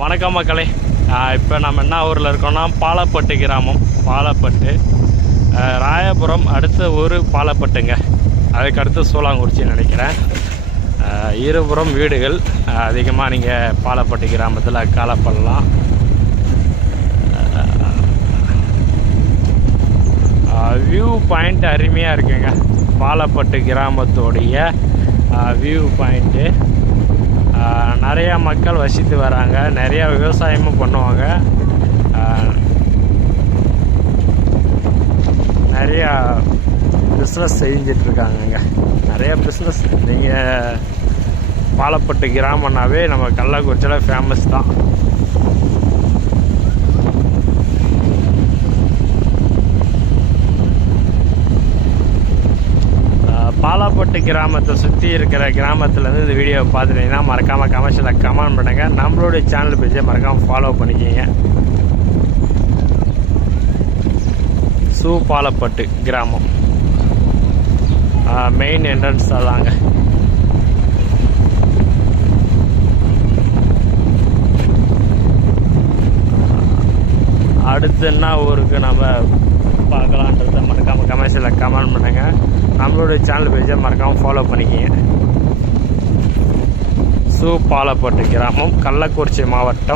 வணக்கம் மக்களே. இப்போ நம்ம என்ன ஊரில் இருக்கோம்னா பாலப்பட்டு கிராமம் பாலப்பட்டு. ராயபுரம் அடுத்த ஊர் பாலப்பட்டுங்க. அதுக்கு அடுத்து சூளாங்குறிச்சி நினைக்கிறேன். இருபுறம் வீடுகள் அதிகமாக நீங்கள் பாலப்பட்டு கிராமத்தில் காலப்படலாம் வியூ பாயிண்ட் அருமையாக இருக்குங்க. பாலப்பட்டு கிராமத்தோடைய வியூ பாயிண்ட்டு நிறையா மக்கள் வசித்து வராங்க. நிறையா விவசாயமும் பண்ணுவாங்க. நிறையா பிஸ்னஸ் செஞ்சிட்ருக்காங்கங்க நிறையா பிஸ்னஸ் நீங்கள் பாலப்பட்டு கிராமம்னாவே நம்ம கள்ளக்குறிச்சியில் ஃபேமஸ் தான். பாலாப்பட்டு கிராமத்தை சுற்றி இருக்கிற கிராமத்துலேருந்து இந்த வீடியோவை பார்த்துட்டீங்கன்னா மறக்காமல் கமர்ஷியலில் கமெண்ட் பண்ணுங்கள் நம்மளுடைய சேனல் பேஜை மறக்காமல் ஃபாலோ பண்ணிக்கிங்க. சூ பாலப்பட்டு கிராமம். மெயின் என்ட்ரன்ஸ் அதாங்க அடுத்து என்ன ஊருக்கு நம்ம பார்க்கலான்றத மறக்காமல் கமெண்ட்ஸில் கமெண்ட் பண்ணுங்கள் நம்மளுடைய சேனல் பேஜை மறக்காமல் ஃபாலோ பண்ணிக்கிங்க. சூ பாலப்பட்டு கிராமம் கள்ளக்குறிச்சி மாவட்டம்